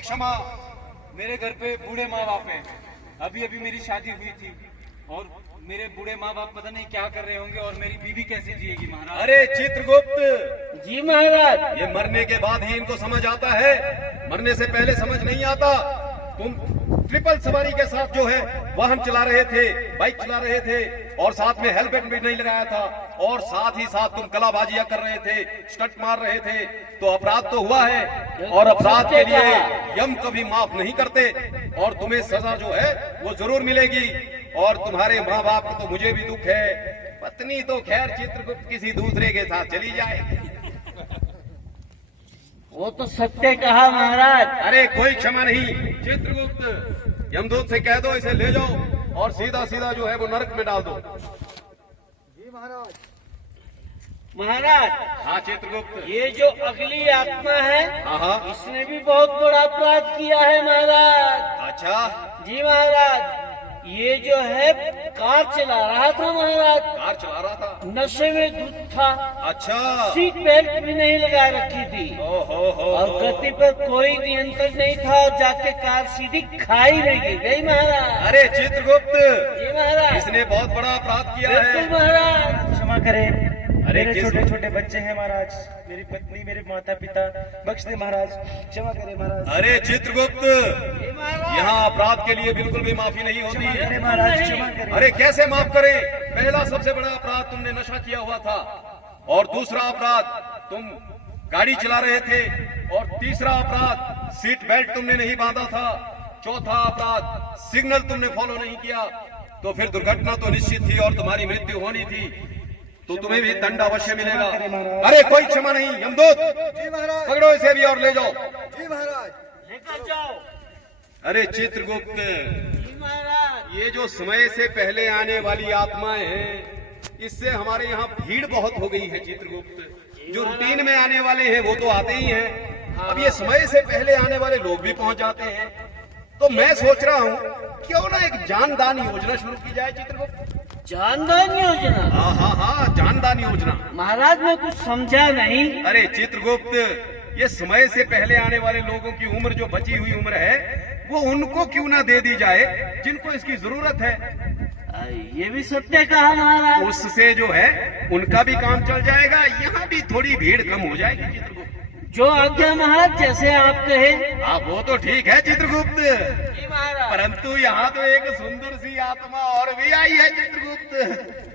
क्षमा। मेरे घर पे बूढ़े माँ बाप हैं। अभी अभी मेरी शादी हुई थी और मेरे बूढ़े माँ बाप पता नहीं क्या कर रहे होंगे और मेरी बीवी कैसे जिएगी महाराज। अरे चित्रगुप्त, जी महाराज। ये मरने के बाद ही इनको समझ आता है, मरने से पहले समझ नहीं आता। तुम ट्रिपल सवारी के साथ जो है वाहन चला रहे थे, बाइक चला रहे थे और साथ में हेलमेट भी नहीं लगाया था और साथ ही साथ तुम कलाबाजियां कर रहे थे, स्टंट मार रहे थे, तो अपराध तो हुआ है और अपराध के लिए यम कभी माफ नहीं करते और तुम्हें सजा जो है वो जरूर मिलेगी। और तुम्हारे माँ बाप को तो मुझे भी दुख है, पत्नी तो खैर चित्रगुप्त किसी दूसरे के साथ चली जाए। वो तो सत्य कहा महाराज। अरे कोई क्षमा नहीं चित्रगुप्त, यमदूत से कह दो इसे ले जाओ और सीधा सीधा जो है वो नरक में डाल दो। जी महाराज। महाराज, हाँ चित्रगुप्त। ये जो अगली आत्मा है, हाँ इसने भी बहुत बड़ा अपराध किया है महाराज। अच्छा, जी महाराज, ये जो है कार चला रहा था महाराज, कार चला रहा था, नशे में धुत था। अच्छा, सीट बेल्ट भी नहीं लगा रखी थी ओहो हो, और गति पर कोई नियंत्रण नहीं था और जाके कार सीधी खाई में गिर गई महाराज। अरे चित्रगुप्त, जी महाराज। इसने बहुत बड़ा अपराध किया बिल्कुल है। महाराज। क्षमा करें, अरे मेरे किस- छोटे छोटे बच्चे हैं महाराज, मेरी पत्नी, मेरे माता पिता, बख्श दे महाराज, क्षमा करें महाराज। अरे चित्रगुप्त, जी महाराज। यहाँ अपराध के लिए बिल्कुल भी माफी नहीं होती क्षमा करें है। महाराज, क्षमा करें। अरे कैसे माफ करें? पहला सबसे बड़ा अपराध तुमने नशा किया हुआ था और दूसरा अपराध तुम गाड़ी चला रहे थे और तीसरा अपराध सीट बेल्ट तुमने नहीं बांधा था, चौथा अपराध सिग्नल तुमने फॉलो नहीं किया, तो फिर दुर्घटना तो निश्चित थी और तुम्हारी मृत्यु होनी थी, तो तुम्हें भी दंड अवश्य मिलेगा। क्षमा करें महाराज। अरे कोई क्षमा नहीं, यमदूत जी महाराज। पकड़ो इसे भी और ले जाओ। जी महाराज। लेकर जाओ। अरे चित्रगुप्त, जी महाराज। ये जो समय से पहले आने वाली आत्माएं हैं, इससे हमारे यहाँ भीड़ बहुत हो गई है चित्रगुप्त। जो रूटीन में आने वाले हैं वो तो आते ही हैं, अब ये समय से पहले आने वाले लोग भी पहुंच जाते हैं, तो मैं सोच रहा हूँ क्यों ना एक जानदान योजना शुरू की जाए चित्रगुप्त। जानदान योजना? हाँ, जानदान योजना। महाराज मैं कुछ समझा नहीं। अरे चित्रगुप्त, ये समय से पहले आने वाले लोगों की उम्र जो बची हुई उम्र है वो उनको क्यों ना दे दी जाए जिनको इसकी जरूरत है। ये भी सत्य कहा महाराज। उससे जो है उनका भी काम चल जाएगा, यहाँ भी थोड़ी भीड़ कम हो जाएगी चित्रगुप्त। जो आज्ञा महाराज, जैसे आप कहे। हाँ वो तो ठीक है चित्रगुप्त, जी महाराज। परंतु यहाँ तो एक सुंदर सी आत्मा और भी आई है चित्रगुप्त।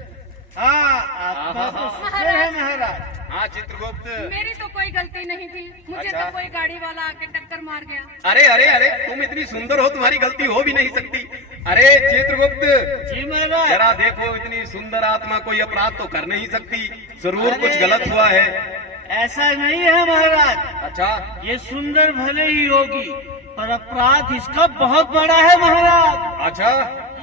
हाँ आत्मा तो सत्य है महाराज। हाँ चित्रगुप्त। मेरी तो कोई गलती नहीं थी, मुझे अच्छा। तो कोई गाड़ी वाला आके टक्कर मार गया। अरे अरे अरे, तुम इतनी सुंदर हो, तुम्हारी गलती हो भी नहीं सकती। अरे चित्रगुप्त, जी महाराज। जरा देखो, इतनी सुंदर आत्मा कोई अपराध तो कर नहीं सकती, जरूर कुछ गलत हुआ है। ऐसा नहीं है महाराज। अच्छा, ये सुंदर भले ही होगी पर अपराध इसका बहुत बड़ा है महाराज। अच्छा,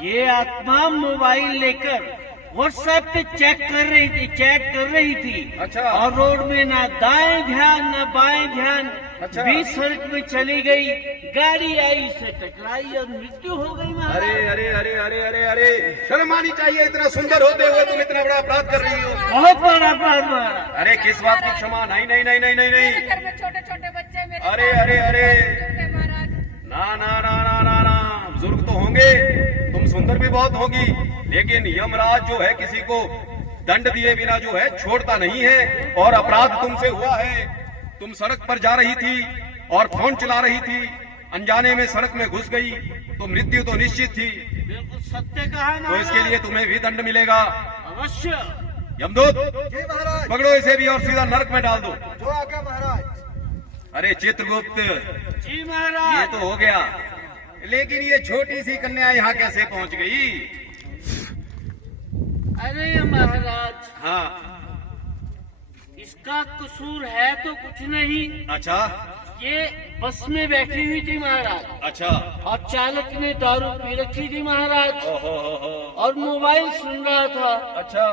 ये आत्मा मोबाइल लेकर व्हाट्सएप पे चेक कर रही थी, चैट कर रही थी। अच्छा। और रोड में ना दाएं ध्यान ना बाएं ध्यान, अच्छा। बीच सड़क में चली गई, गाड़ी आई से टकराई और मृत्यु हो गई महाराज। अरे अरे अरे अरे अरे अरे, शर्म आनी चाहिए, इतना सुंदर होते हुए तुम इतना बड़ा अपराध कर रही हो। बहुत बड़ा अपराध महाराज। अरे किस बात की क्षमा? नहीं नहीं नहीं नहीं नहीं मेरे नहीं। घर में छोटे छोटे बच्चे, मेरे अरे, सास अरे, अरे। बुजुर्ग है महाराज। ना ना ना ना ना ना, बुजुर्ग तो होंगे, तुम सुंदर भी बहुत होगी, लेकिन यमराज जो है किसी को दंड दिए बिना जो है छोड़ता नहीं है। और अपराध तुमसे हुआ है, तुम सड़क पर जा रही थी और फोन चला रही थी, अनजाने में सड़क में घुस गई, तो मृत्यु तो निश्चित थी, बिल्कुल सत्य कहा तो महाराज। इसके लिए तुम्हें भी दंड मिलेगा। अवश्य। यमदूत जी महाराज। पकड़ो इसे भी और सीधा नरक में डाल दो। जो आज्ञा महाराज। अरे चित्रगुप्त, जी ये महाराज। तो हो गया, लेकिन ये छोटी सी कन्या यहाँ कैसे पहुँच गई? अरे महाराज, हाँ, इसका कसूर है तो कुछ नहीं। अच्छा ये बस में बैठी हुई थी महाराज अच्छा, और चालक ने दारू पी रखी थी महाराज ओहो, और मोबाइल सुन रहा था, अच्छा,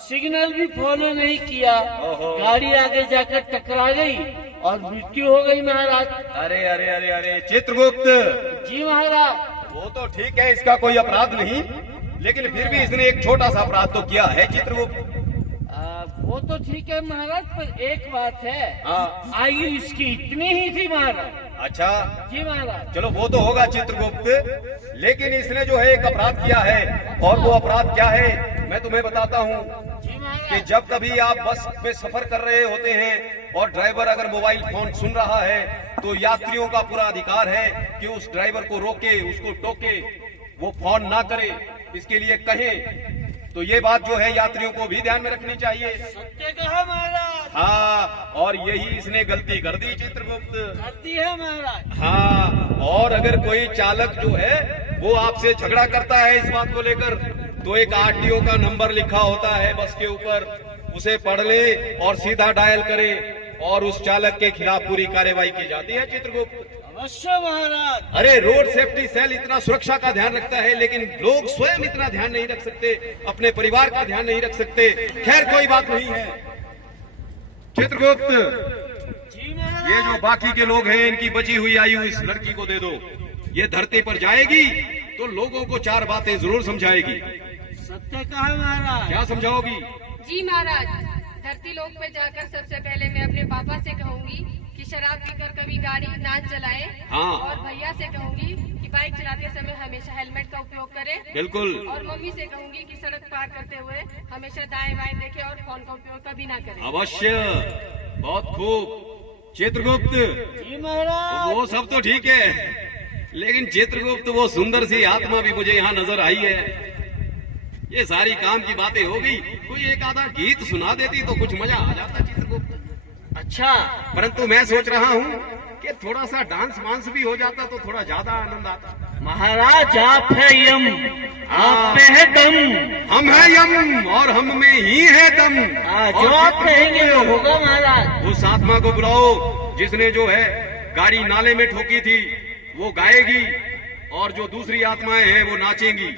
सिग्नल भी फॉलो नहीं किया, ओहो। गाड़ी आगे जाकर टकरा गई और मृत्यु हो गई महाराज। अरे अरे अरे अरे चित्रगुप्त, जी महाराज। वो तो ठीक है, इसका कोई अपराध नहीं, लेकिन फिर भी इसने एक छोटा सा अपराध तो किया है चित्रगुप्त। वो तो ठीक है महाराज, पर एक बात है, हाँ। आयु इसकी इतनी ही थी महाराज। अच्छा, जी महाराज। चलो वो तो होगा चित्रगुप्त, लेकिन इसने जो है एक अपराध किया है, और वो अपराध क्या है मैं तुम्हें बताता हूँ जी कि महाराज। जब कभी आप बस में सफर कर रहे होते हैं और ड्राइवर अगर मोबाइल फोन सुन रहा है, तो यात्रियों का पूरा अधिकार है कि उस ड्राइवर को रोके, उसको टोके, वो फोन ना करे, इसके लिए कहे। तो ये बात जो है यात्रियों को भी ध्यान में रखनी चाहिए। सत्य कहा महाराज। हाँ, और यही इसने गलती कर दी चित्रगुप्त। करती है महाराज। हाँ, और अगर कोई चालक जो है वो आपसे झगड़ा करता है इस बात को लेकर, तो एक आरटीओ का नंबर लिखा होता है बस के ऊपर, उसे पढ़ ले और सीधा डायल करे, और उस चालक के खिलाफ पूरी कार्रवाई की जाती है चित्रगुप्त। अवश्य महाराज। अरे रोड सेफ्टी सेल इतना सुरक्षा का ध्यान रखता है, लेकिन लोग स्वयं इतना ध्यान नहीं रख सकते, अपने परिवार का ध्यान नहीं रख सकते। खैर कोई बात नहीं है चित्रगुप्त, जी महाराज। ये जो बाकी के लोग हैं इनकी बची हुई आयु इस लड़की को दे दो। ये धरती पर जाएगी तो लोगों को 4 बातें जरूर समझाएगी। सत्य कहा महाराज। क्या समझाओगी? जी महाराज, धरती लोक पे जाकर सबसे पहले मैं अपने पापा से कहूंगी कि शराब पीकर कभी गाड़ी ना चलाएं। हाँ। और भैया से कहूंगी कि बाइक चलाते समय हमेशा हेलमेट का उपयोग करें। बिल्कुल। और मम्मी से कहूंगी कि सड़क पार करते हुए हमेशा दाएं बाएं देखें और फोन का उपयोग कभी ना करें। अवश्य, बहुत खूब चित्रगुप्त। जी महाराज। वो सब तो ठीक है, लेकिन चित्रगुप्त वो सुंदर सी आत्मा भी मुझे यहाँ नजर आई है। ये सारी काम की बातें हो गई, कोई एक आधा गीत सुना देती तो कुछ मजा आ जाता चित्रगुप्त। अच्छा। परंतु मैं सोच रहा हूँ कि थोड़ा सा डांस वांस भी हो जाता तो थोड़ा ज्यादा आनंद आता। महाराज आप है यम, आप में है दम। हम है यम और हम में ही है दम। जो आप कहेंगे वो होगा महाराज। उस आत्मा को बुलाओ जिसने जो है गाड़ी नाले में ठोकी थी, वो गाएगी, और जो दूसरी आत्माएं हैं वो नाचेंगी।